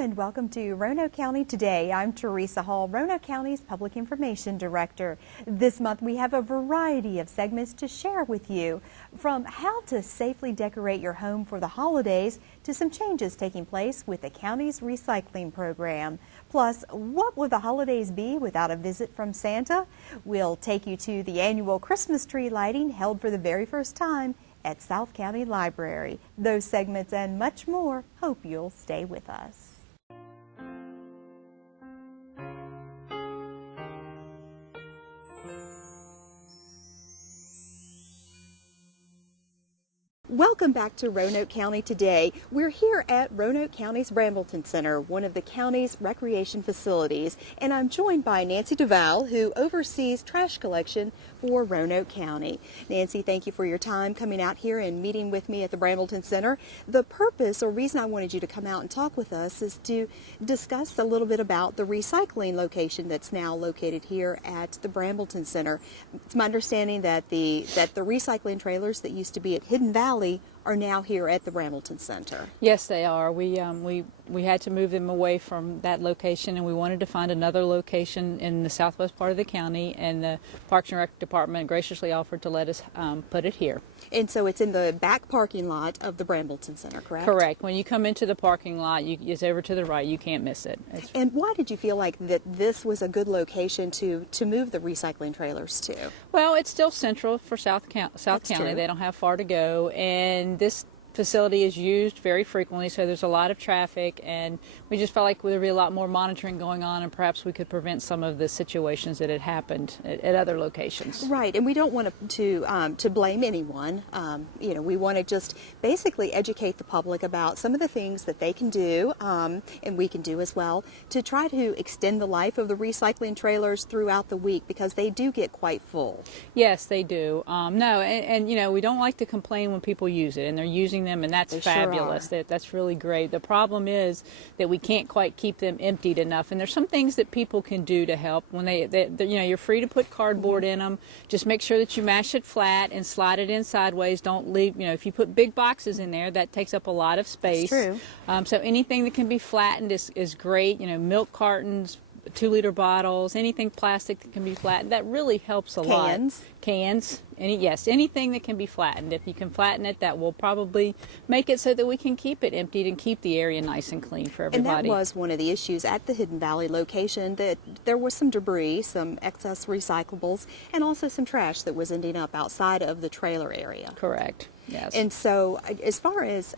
and welcome to Roanoke County Today. I'm Teresa Hall, Roanoke County's Public Information Director. This month we have a variety of segments to share with you, from how to safely decorate your home for the holidays to some changes taking place with the county's recycling program. Plus, what would the holidays be without a visit from Santa? We'll take you to the annual Christmas tree lighting held for the very first time at South County Library. Those segments and much more, hope you'll stay with us. Welcome back to Roanoke County Today. We're here at Roanoke County's Brambleton Center, one of the county's recreation facilities, and I'm joined by Nancy Duval, who oversees trash collection for Roanoke County. Nancy, thank you for your time coming out here and meeting with me at the Brambleton Center. The purpose or reason I wanted you to come out and talk with us is to discuss a little bit about the recycling location that's now located here at the Brambleton Center. It's my understanding that the recycling trailers that used to be at Hidden Valley are now here at the Brambleton Center. Yes, they are. We had to move them away from that location, and we wanted to find another location in the southwest part of the county, and the Parks and Rec Department graciously offered to let us put it here. And so it's in the back parking lot of the Brambleton Center, correct? Correct. When you come into the parking lot, it's over to the right. You can't miss it. And why did you feel like that this was a good location to move the recycling trailers to? Well, it's still central for South County. True. They don't have far to go, and this facility is used very frequently, so there's a lot of traffic, and we just felt like there would be a lot more monitoring going on, and perhaps we could prevent some of the situations that had happened at other locations. Right, and we don't want to blame anyone. We want to just basically educate the public about some of the things that they can do, and we can do as well, to try to extend the life of the recycling trailers throughout the week, because they do get quite full. Yes, they do. We don't like to complain when people use it, and they're using them, and that's fabulous. Sure are. That's really great. The problem is that we can't quite keep them emptied enough, and there's some things that people can do to help. When you're free to put cardboard in them. Just make sure that you mash it flat and slide it in sideways. Don't leave, if you put big boxes in there, that takes up a lot of space. That's true. So anything that can be flattened is great. Milk cartons, 2-liter bottles, anything plastic that can be flattened, that really helps a lot. Cans, anything that can be flattened. If you can flatten it, that will probably make it so that we can keep it emptied and keep the area nice and clean for everybody. And that was one of the issues at the Hidden Valley location, that there was some debris, some excess recyclables, and also some trash that was ending up outside of the trailer area. Correct, yes. And so as far as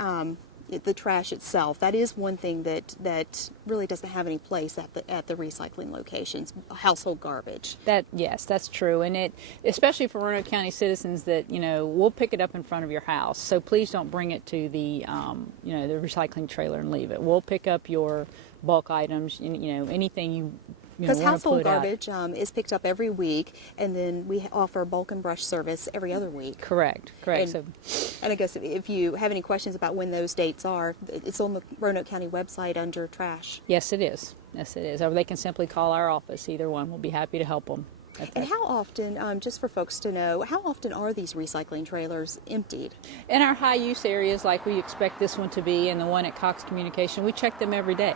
the trash itself, that is one thing that really doesn't have any place at the recycling locations. Household garbage. Yes, that's true, and especially for Roanoke County citizens, that we'll pick it up in front of your house. So please don't bring it to the the recycling trailer and leave it. We'll pick up your bulk items. Anything you. Because household garbage is picked up every week, and then we offer bulk and brush service every other week. Correct. And I guess if you have any questions about when those dates are, it's on the Roanoke County website under trash. Yes, it is. Or they can simply call our office. Either one. We'll be happy to help them. And how often, just for folks to know, how often are these recycling trailers emptied? In our high-use areas, like we expect this one to be, and the one at Cox Communication, we check them every day.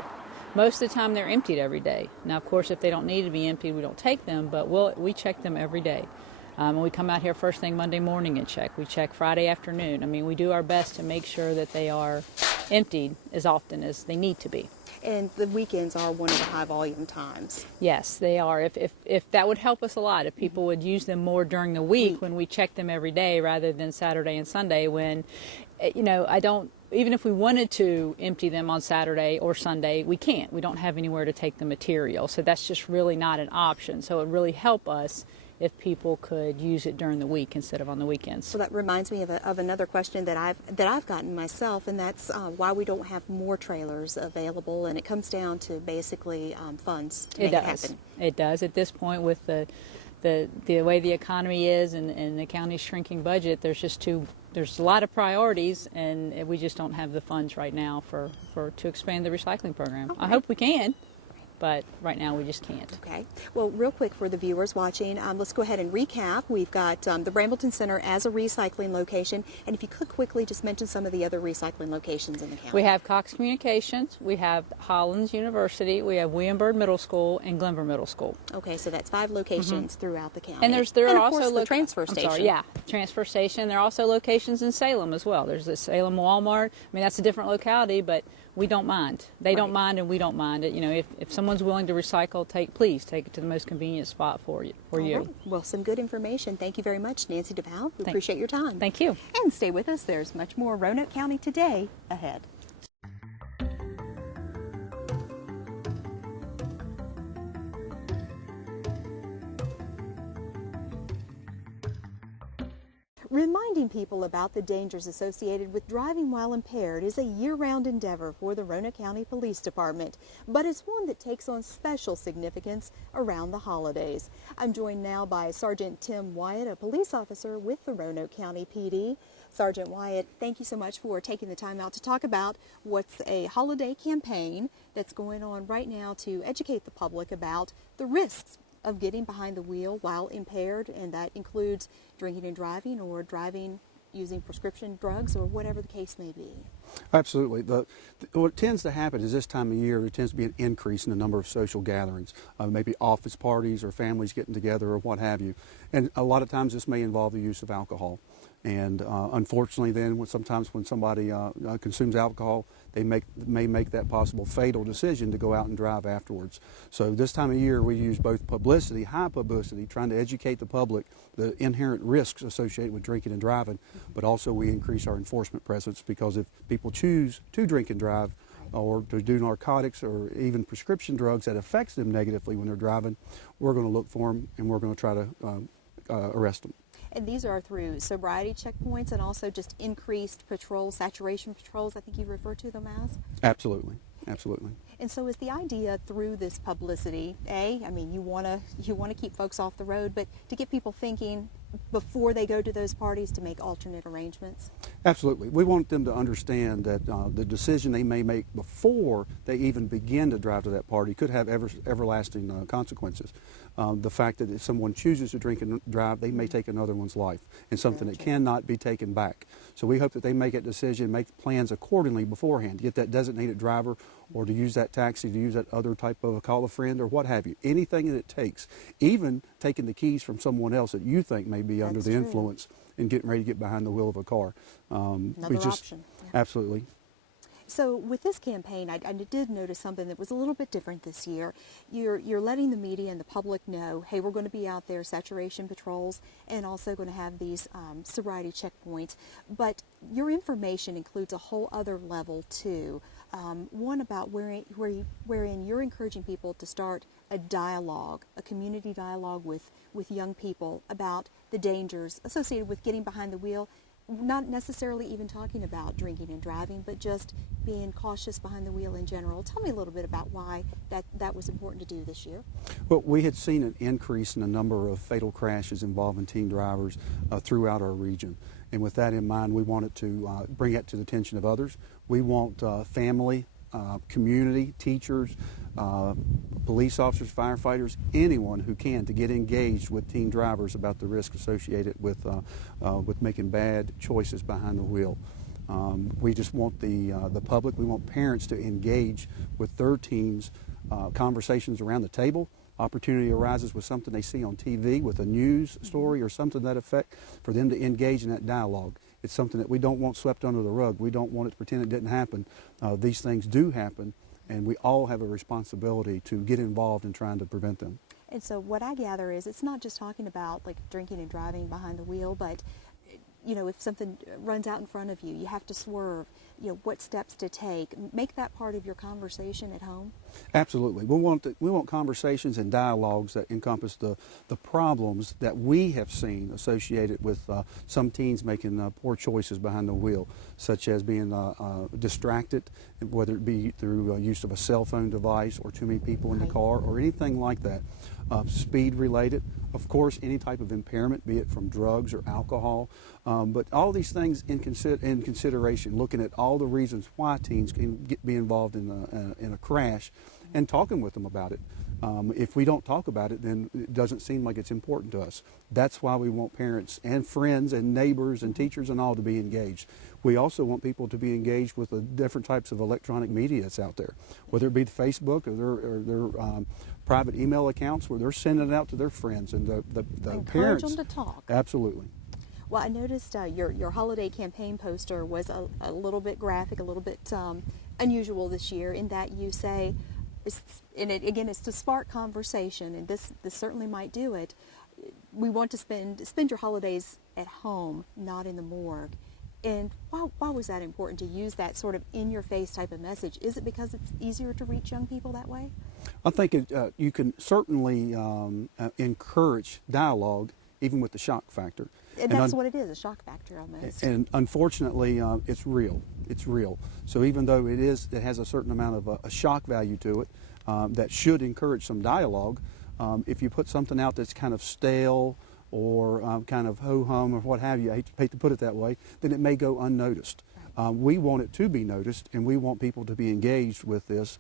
Most of the time they're emptied every day. Now, of course, if they don't need to be emptied, we don't take them, but we check them every day. And we come out here first thing Monday morning and check. We check Friday afternoon. I mean, we do our best to make sure that they are emptied as often as they need to be. And the weekends are one of the high volume times. Yes, they are. If that would help us a lot, if people would use them more during the week when we check them every day rather than Saturday and Sunday, when, even if we wanted to empty them on Saturday or Sunday, we can't. We don't have anywhere to take the material. So that's just really not an option. So it would really help us if people could use it during the week instead of on the weekends. So that reminds me of another question that I've gotten myself, and that's why we don't have more trailers available, and it comes down to basically funds to make it happen. It does. At this point, with the way the economy is and the county's shrinking budget, there's a lot of priorities, and we just don't have the funds right now to expand the recycling program. Okay. I hope we can. but right now we just can't. Okay. Well, real quick for the viewers watching, let's go ahead and recap. We've got the Brambleton Center as a recycling location, and if you could quickly just mention some of the other recycling locations in the county. We have Cox Communications, we have Hollins University, we have William Byrd Middle School, and Glenver Middle School. Okay, so that's 5 locations throughout the county. And there are of also course, the transfer station. Transfer station. There are also locations in Salem as well. There's the Salem Walmart. I mean, that's a different locality, but we don't mind. They don't mind, and we don't mind it. You know, if someone's willing to recycle, please take it to the most convenient spot for you. Right. Well, some good information. Thank you very much, Nancy DeVal. We appreciate your time. Thank you. And stay with us. There's much more Roanoke County Today ahead. Reminding people about the dangers associated with driving while impaired is a year-round endeavor for the Roanoke County Police Department, but it's one that takes on special significance around the holidays. I'm joined now by Sergeant Tim Wyatt, a police officer with the Roanoke County PD. Sergeant Wyatt, thank you so much for taking the time out to talk about what's a holiday campaign that's going on right now to educate the public about the risks of getting behind the wheel while impaired, and that includes drinking and driving or driving using prescription drugs or whatever the case may be. Absolutely. What tends to happen is this time of year there tends to be an increase in the number of social gatherings, maybe office parties or families getting together or what have you. And a lot of times this may involve the use of alcohol. And unfortunately then sometimes when somebody consumes alcohol, they may make that possible fatal decision to go out and drive afterwards. So this time of year we use both publicity, high publicity, trying to educate the public the inherent risks associated with drinking and driving, but also we increase our enforcement presence, because if people choose to drink and drive or to do narcotics or even prescription drugs that affects them negatively when they're driving, we're going to look for them and we're going to try to arrest them. And these are through sobriety checkpoints and also just increased patrol, saturation patrols, I think you refer to them as? Absolutely. Absolutely. And so is the idea through this publicity, I mean, you want to keep folks off the road, but to get people thinking before they go to those parties to make alternate arrangements? Absolutely. We want them to understand that the decision they may make before they even begin to drive to that party could have everlasting consequences. The fact that if someone chooses to drink and drive, they may take another one's life, and something that cannot be taken back. So we hope that they make a decision, make plans accordingly beforehand, to get that designated driver or to use that taxi, to use that other type of call a friend or what have you. Anything that it takes, even taking the keys from someone else that you think may be under the influence and getting ready to get behind the wheel of a car. Another option. Yeah. Absolutely. So with this campaign, I did notice something that was a little bit different this year. You're letting the media and the public know, hey, we're going to be out there, saturation patrols, and also going to have these sobriety checkpoints. But your information includes a whole other level too. One about wherein you're encouraging people to start a dialogue, a community dialogue with young people about the dangers associated with getting behind the wheel. Not necessarily even talking about drinking and driving, but just being cautious behind the wheel in general. Tell me a little bit about why that was important to do this year. Well, we had seen an increase in the number of fatal crashes involving teen drivers throughout our region. And with that in mind, we wanted to bring it to the attention of others. We want family, community, teachers, police officers, firefighters, anyone who can to get engaged with teen drivers about the risk associated with making bad choices behind the wheel. We just want the public, we want parents to engage with their teens, conversations around the table. Opportunity arises with something they see on TV, with a news story or something to that effect, for them to engage in that dialogue. It's something that we don't want swept under the rug. We don't want it to pretend it didn't happen. These things do happen, and we all have a responsibility to get involved in trying to prevent them. And so what I gather is it's not just talking about like drinking and driving behind the wheel, but if something runs out in front of you, you have to swerve, what steps to take. Make that part of your conversation at home. Absolutely. We want conversations and dialogues that encompass the problems that we have seen associated with some teens making poor choices behind the wheel, such as being distracted, whether it be through use of a cell phone device or too many people in the car or anything like that. Speed related, of course, any type of impairment, be it from drugs or alcohol, but all these things in consideration, looking at all the reasons why teens can be involved in a crash, and talking with them about it. If we don't talk about it, then it doesn't seem like it's important to us. That's why we want parents and friends and neighbors and teachers and all to be engaged. We also want people to be engaged with the different types of electronic media that's out there, whether it be the Facebook or their private email accounts where they're sending it out to their friends and the Encourage parents. them to talk. Absolutely. Well, I noticed your holiday campaign poster was a little bit graphic, a little bit unusual this year in that you say, and it's to spark conversation, and this certainly might do it. We want to spend your holidays at home, not in the morgue. And why was that important to use that sort of in-your-face type of message? Is it because it's easier to reach young people that way? I think you can certainly encourage dialogue, even with the shock factor. And that's what it is, a shock factor almost. And unfortunately, it's real. It's real. So even though it has a certain amount of a shock value to it, that should encourage some dialogue. If you put something out that's kind of stale or kind of ho-hum or what have you, I hate to put it that way, then it may go unnoticed. We want it to be noticed, and we want people to be engaged with this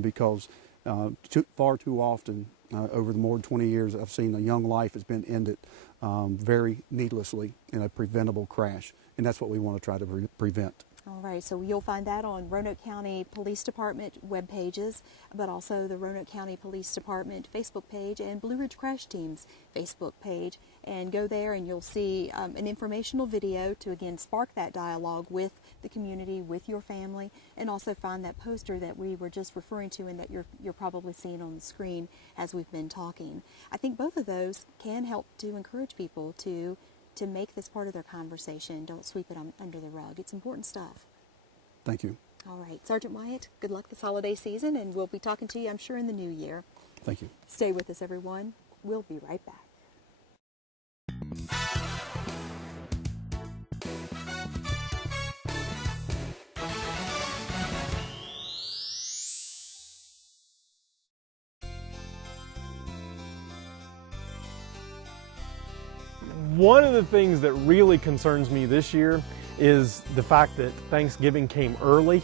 because far too often over the more than 20 years I've seen a young life has been ended very needlessly in a preventable crash, and that's what we want to try to prevent. All right, so you'll find that on Roanoke County Police Department web pages, but also the Roanoke County Police Department Facebook page and Blue Ridge Crash Team's Facebook page. And go there and you'll see an informational video to, again, spark that dialogue with the community, with your family, and also find that poster that we were just referring to and that you're probably seeing on the screen as we've been talking. I think both of those can help to encourage people to make this part of their conversation. Don't sweep it under the rug. It's important stuff. Thank you. All right. Sergeant Wyatt, good luck this holiday season, and we'll be talking to you, I'm sure, in the new year. Thank you. Stay with us, everyone. We'll be right back. One of the things that really concerns me this year is the fact that Thanksgiving came early.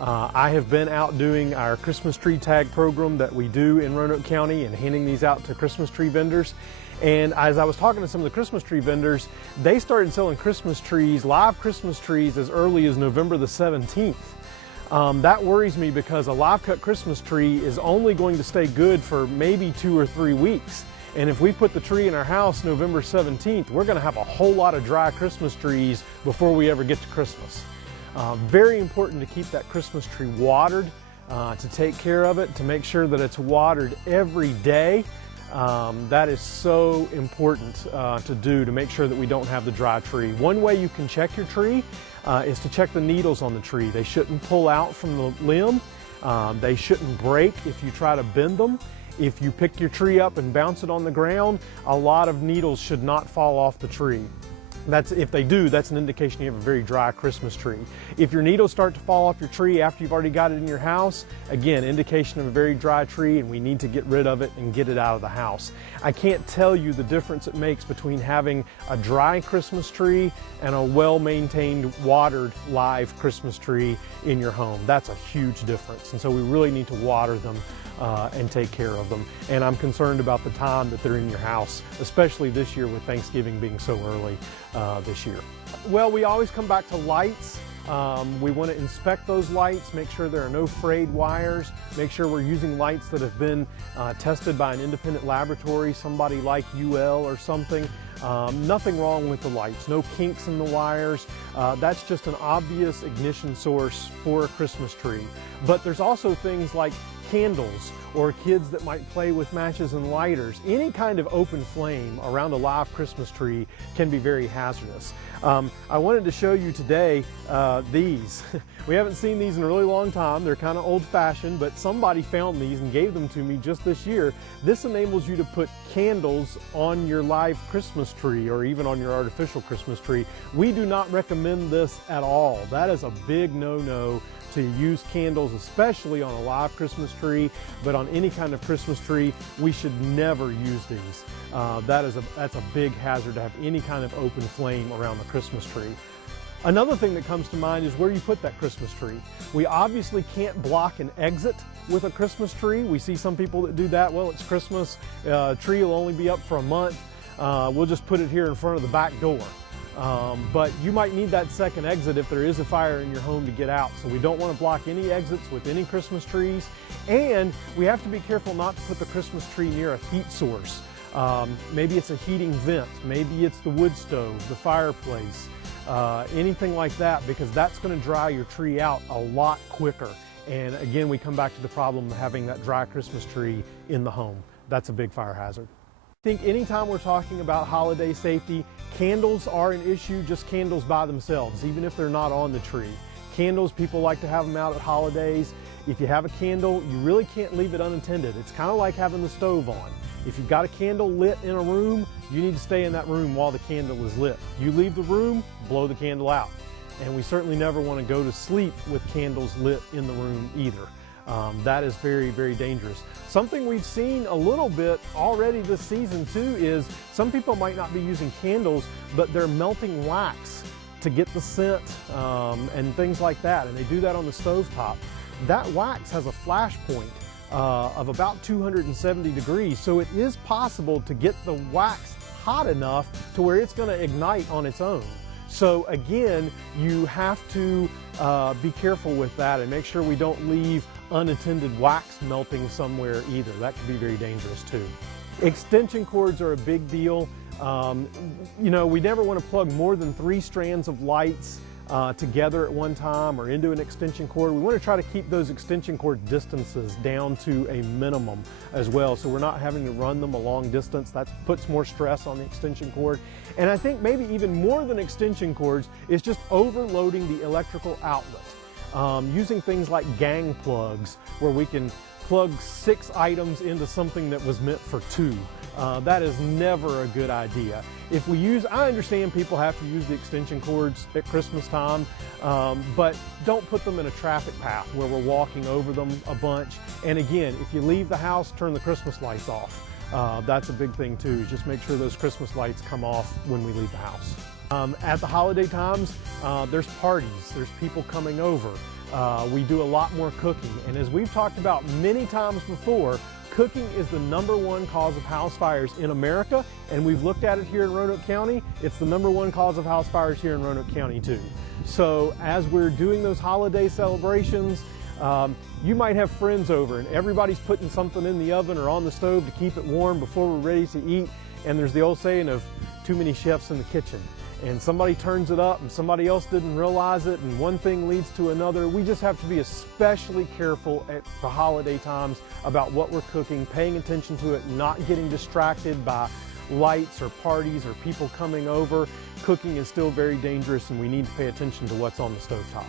I have been out doing our Christmas tree tag program that we do in Roanoke County and handing these out to Christmas tree vendors. And as I was talking to some of the Christmas tree vendors, they started selling Christmas trees, live Christmas trees, as early as November the 17th. That worries me because a live cut Christmas tree is only going to stay good for maybe 2 or 3 weeks. And if we put the tree in our house November 17th, we're going to have a whole lot of dry Christmas trees before we ever get to Christmas. Very important to keep that Christmas tree watered, to take care of it, to make sure that it's watered every day. That is so important to do to make sure that we don't have the dry tree. One way you can check your tree is to check the needles on the tree. They shouldn't pull out from the limb. They shouldn't break if you try to bend them. If you pick your tree up and bounce it on the ground, a lot of needles should not fall off the tree. If they do, that's an indication you have a very dry Christmas tree. If your needles start to fall off your tree after you've already got it in your house, again, indication of a very dry tree, and we need to get rid of it and get it out of the house. I can't tell you the difference it makes between having a dry Christmas tree and a well-maintained, watered, live Christmas tree in your home. That's a huge difference, and so we really need to water them and take care of them. And I'm concerned about the time that they're in your house, especially this year with Thanksgiving being so early this year. Well, we always come back to lights. We want to inspect those lights, make sure there are no frayed wires, make sure we're using lights that have been tested by an independent laboratory, somebody like UL or something. Nothing wrong with the lights, no kinks in the wires. That's just an obvious ignition source for a Christmas tree. But there's also things like candles or kids that might play with matches and lighters. Any kind of open flame around a live Christmas tree can be very hazardous. I wanted to show you today these. We haven't seen these in a really long time. They're kind of old-fashioned, but somebody found these and gave them to me just this year. This enables you to put candles on your live Christmas tree or even on your artificial Christmas tree. We do not recommend this at all. That is a big no-no to use candles, especially on a live Christmas tree, but on any kind of Christmas tree, we should never use these. That's a big hazard to have any kind of open flame around the Christmas tree. Another thing that comes to mind is where you put that Christmas tree. We obviously can't block an exit with a Christmas tree. We see some people that do that. Well, it's Christmas, tree will only be up for a month. We'll just put it here in front of the back door. But you might need that second exit if there is a fire in your home to get out. So we don't want to block any exits with any Christmas trees. And we have to be careful not to put the Christmas tree near a heat source. Maybe it's a heating vent, maybe it's the wood stove, the fireplace, anything like that, because that's going to dry your tree out a lot quicker. And again, we come back to the problem of having that dry Christmas tree in the home. That's a big fire hazard. I think anytime we're talking about holiday safety, candles are an issue, just candles by themselves, even if they're not on the tree. Candles, people like to have them out at holidays. If you have a candle, you really can't leave it unattended. It's kind of like having the stove on. If you've got a candle lit in a room, you need to stay in that room while the candle is lit. You leave the room, blow the candle out. And we certainly never want to go to sleep with candles lit in the room either. That is very, very dangerous. Something we've seen a little bit already this season too is some people might not be using candles, but they're melting wax to get the scent and things like that. And they do that on the stovetop. That wax has a flash point of about 270 degrees. So it is possible to get the wax hot enough to where it's going to ignite on its own. So again, you have to be careful with that and make sure we don't leave unattended wax melting somewhere either. That could be very dangerous too. Extension cords are a big deal. You know, we never want to plug more than 3 strands of lights together at one time or into an extension cord. We want to try to keep those extension cord distances down to a minimum as well, so we're not having to run them a long distance. That puts more stress on the extension cord. And I think maybe even more than extension cords is just overloading the electrical outlet. Using things like gang plugs where we can plug 6 items into something that was meant for 2. That is never a good idea. If we use, I understand people have to use the extension cords at Christmas time, but don't put them in a traffic path where we're walking over them a bunch. And again, if you leave the house, turn the Christmas lights off. That's a big thing too, just make sure those Christmas lights come off when we leave the house. At the holiday times, there's parties, there's people coming over. We do a lot more cooking, and as we've talked about many times before, cooking is the #1 cause of house fires in America, and we've looked at it here in Roanoke County. It's the #1 cause of house fires here in Roanoke County too. So as we're doing those holiday celebrations, you might have friends over and everybody's putting something in the oven or on the stove to keep it warm before we're ready to eat, and there's the old saying of too many chefs in the kitchen. And somebody turns it up and somebody else didn't realize it, and one thing leads to another. We just have to be especially careful at the holiday times about what we're cooking, paying attention to it, not getting distracted by lights or parties or people coming over. Cooking is still very dangerous, and we need to pay attention to what's on the stovetop.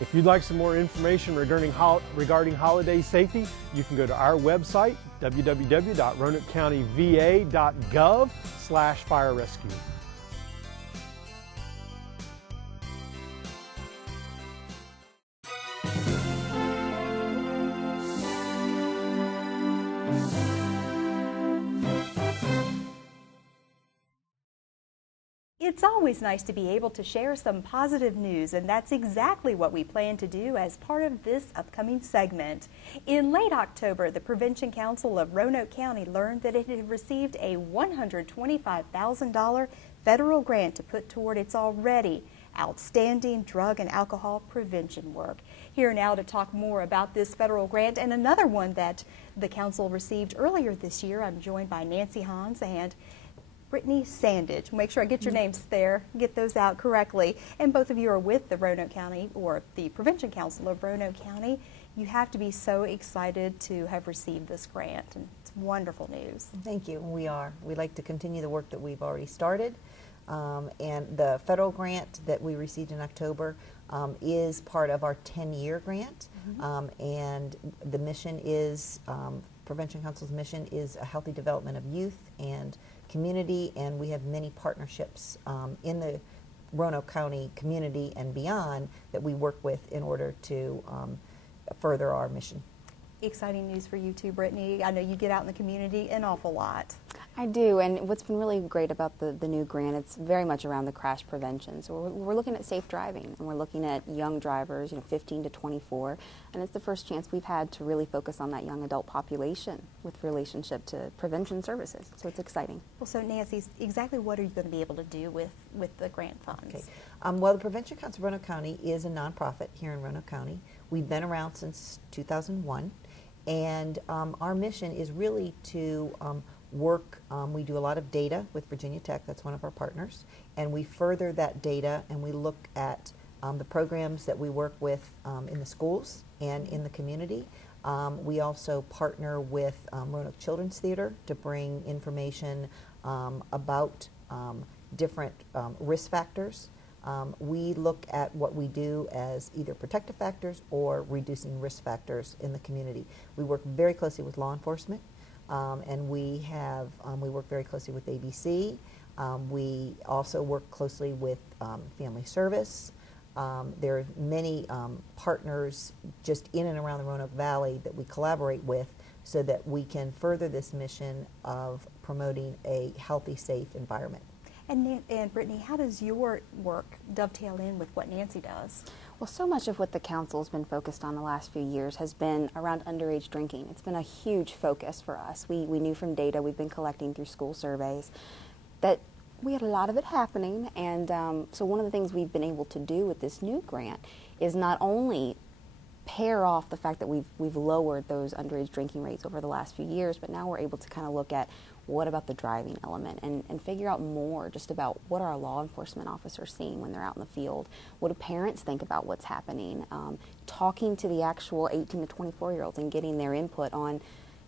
If you'd like some more information regarding holiday safety, you can go to our website, www.roanokecountyva.gov/fire rescue. It's always nice to be able to share some positive news, and that's exactly what we plan to do as part of this upcoming segment. In late October, the Prevention Council of Roanoke County learned that it had received a $125,000 federal grant to put toward its already outstanding drug and alcohol prevention work. Here now to talk more about this federal grant and another one that the council received earlier this year, I'm joined by Nancy Hans and Brittany Sandage. Make sure I get your names there, get those out correctly. And both of you are with the Roanoke County, or the Prevention Council of Roanoke County. You have to be so excited to have received this grant, and it's wonderful news. Thank you. We are. We like to continue the work that we've already started. And the federal grant that we received in October is part of our 10-year grant. And the mission is, Prevention Council's mission is a healthy development of youth and community, and we have many partnerships in the Roanoke County community and beyond that we work with in order to further our mission. Exciting news for you too, Brittany. I know you get out in the community an awful lot. I do, and what's been really great about the new grant, it's very much around the crash prevention. So we're looking at safe driving, and we're looking at young drivers, 15 to 24, and it's the first chance we've had to really focus on that young adult population with relationship to prevention services. So it's exciting. Well, so Nancy, exactly what are you going to be able to do with the grant funds? Okay. Well, the Prevention Council of Roanoke County is a nonprofit here in Roanoke County. We've been around since 2001, and our mission is really to work. We do a lot of data with Virginia Tech, that's one of our partners, and we further that data and we look at the programs that we work with in the schools and in the community. We also partner with Roanoke Children's Theater to bring information about different risk factors. We look at what we do as either protective factors or reducing risk factors in the community. We work very closely with law enforcement. And we work very closely with ABC. We also work closely with Family Service. There are many partners just in and around the Roanoke Valley that we collaborate with so that we can further this mission of promoting a healthy, safe environment. And Brittany, how does your work dovetail in with what Nancy does? Well, so much of what the council's been focused on the last few years has been around underage drinking. It's been a huge focus for us. We knew from data we've been collecting through school surveys that we had a lot of it happening, and so one of the things we've been able to do with this new grant is not only pair off the fact that we've lowered those underage drinking rates over the last few years, but now we're able to kind of look at what about the driving element and figure out more just about what are our law enforcement officers seeing when they're out in the field. What do parents think about what's happening? Talking to the actual 18 to 24-year-olds and getting their input on,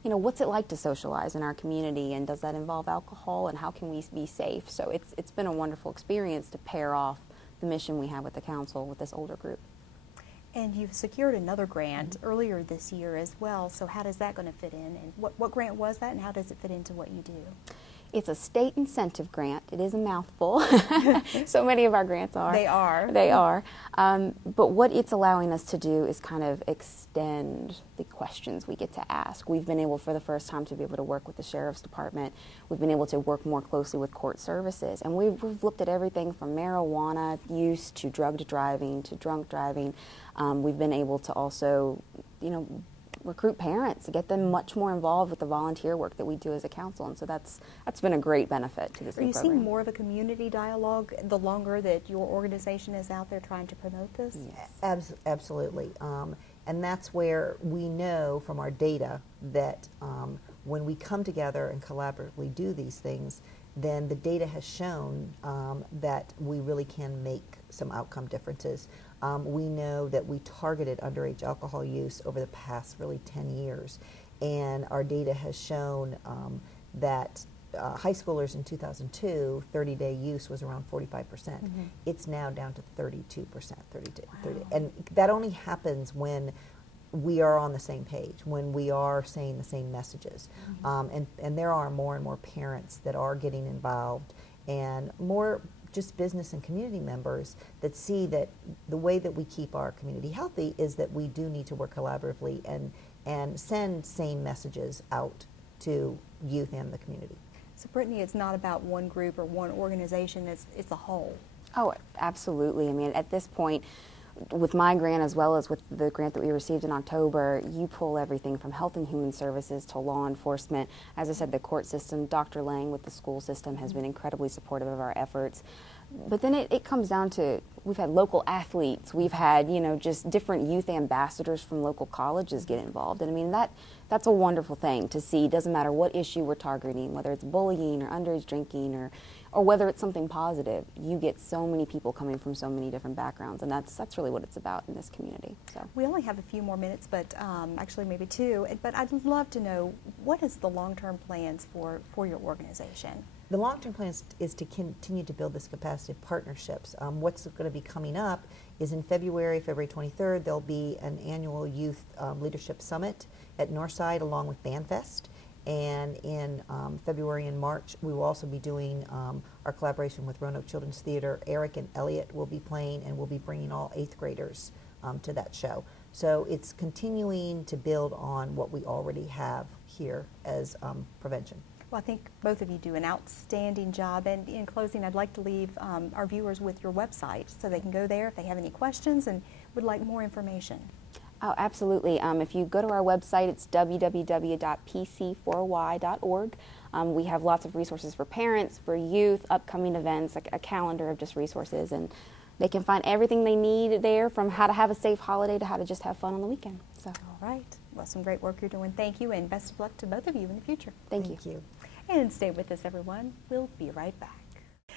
what's it like to socialize in our community, and does that involve alcohol, and how can we be safe? So it's been a wonderful experience to pair off the mission we have with the council with this older group. And you've secured another grant earlier this year as well, so how does that going to fit in? And what grant was that, and how does it fit into what you do? It's a state incentive grant. It is a mouthful. So many of our grants are. They are. They are. But what it's allowing us to do is kind of extend the questions we get to ask. We've been able, for the first time, to be able to work with the Sheriff's Department. We've been able to work more closely with court services. And we've looked at everything from marijuana use to drugged driving to drunk driving. We've been able to also, recruit parents, get them much more involved with the volunteer work that we do as a council, and so that's been a great benefit to this. Are you seeing more of a community dialogue the longer that your organization is out there trying to promote this? Yes. Absolutely, and that's where we know from our data that when we come together and collaboratively do these things, then the data has shown that we really can make some outcome differences. We know that we targeted underage alcohol use over the past really 10 years, and our data has shown that high schoolers in 2002, 30-day use was around 45%. Mm-hmm. It's now down to 32%, 30. And that only happens when we are on the same page, when we are saying the same messages. Mm-hmm. And there are more and more parents that are getting involved, and more just business and community members that see that the way that we keep our community healthy is that we do need to work collaboratively and send same messages out to youth and the community. So Brittany, it's not about one group or one organization, it's a whole. Oh, absolutely. I mean, at this point, with my grant as well as with the grant that we received in October, you pull everything from Health and Human Services to law enforcement. As I said, the court system, Dr. Lang with the school system has been incredibly supportive of our efforts. But then it comes down to, we've had local athletes, we've had, just different youth ambassadors from local colleges get involved. And I mean, that's a wonderful thing to see. It doesn't matter what issue we're targeting, whether it's bullying or underage drinking or whether it's something positive. You get so many people coming from so many different backgrounds, and that's really what it's about in this community. So we only have a few more minutes, but actually maybe two. But I'd love to know, what is the long-term plans for your organization? The long-term plan is to continue to build this capacity of partnerships. What's going to be coming up is in February 23rd, there'll be an annual Youth Leadership Summit at Northside along with BandFest. And in February and March, we will also be doing our collaboration with Roanoke Children's Theater. Eric and Elliot will be playing, and we'll be bringing all 8th graders to that show. So it's continuing to build on what we already have here as prevention. Well, I think both of you do an outstanding job. And in closing, I'd like to leave our viewers with your website so they can go there if they have any questions and would like more information. Oh, absolutely. If you go to our website, it's www.pc4y.org. We have lots of resources for parents, for youth, upcoming events, a calendar of just resources, and they can find everything they need there, from how to have a safe holiday to how to just have fun on the weekend. So, all right. Well, some great work you're doing. Thank you, and best of luck to both of you in the future. Thank you. And stay with us, everyone. We'll be right back.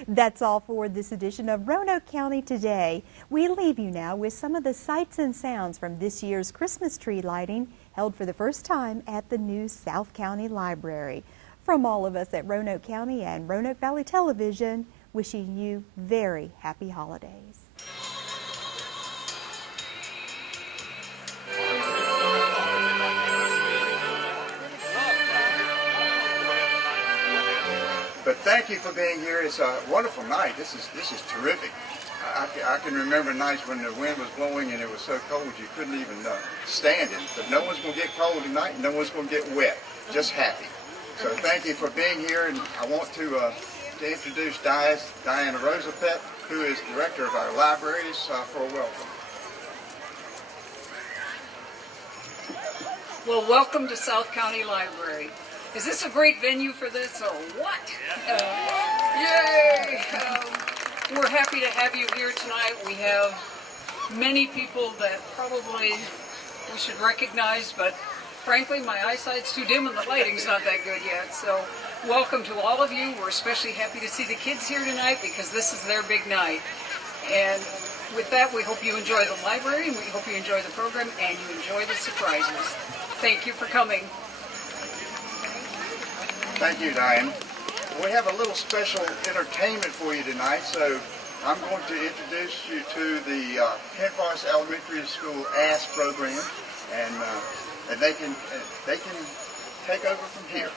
That's all for this edition of Roanoke County Today. We leave you now with some of the sights and sounds from this year's Christmas tree lighting held for the first time at the new South County Library. From all of us at Roanoke County and Roanoke Valley Television, wishing you very happy holidays. But thank you for being here. It's a wonderful night. This is terrific. I can remember nights when the wind was blowing and it was so cold you couldn't even stand it. But no one's going to get cold tonight and no one's going to get wet. Just happy. So thank you for being here, and I want to introduce Diana Roosevelt, who is director of our libraries, for a welcome. Well, welcome to South County Library. Is this a great venue for this, or what? Yay! We're happy to have you here tonight. We have many people that probably we should recognize, but frankly, my eyesight's too dim and the lighting's not that good yet. So welcome to all of you. We're especially happy to see the kids here tonight because this is their big night. And with that, we hope you enjoy the library, and we hope you enjoy the program, and you enjoy the surprises. Thank you for coming. Thank you, Diane. We have a little special entertainment for you tonight, so I'm going to introduce you to the Penfoss Elementary School ASK program, and they can take over from here.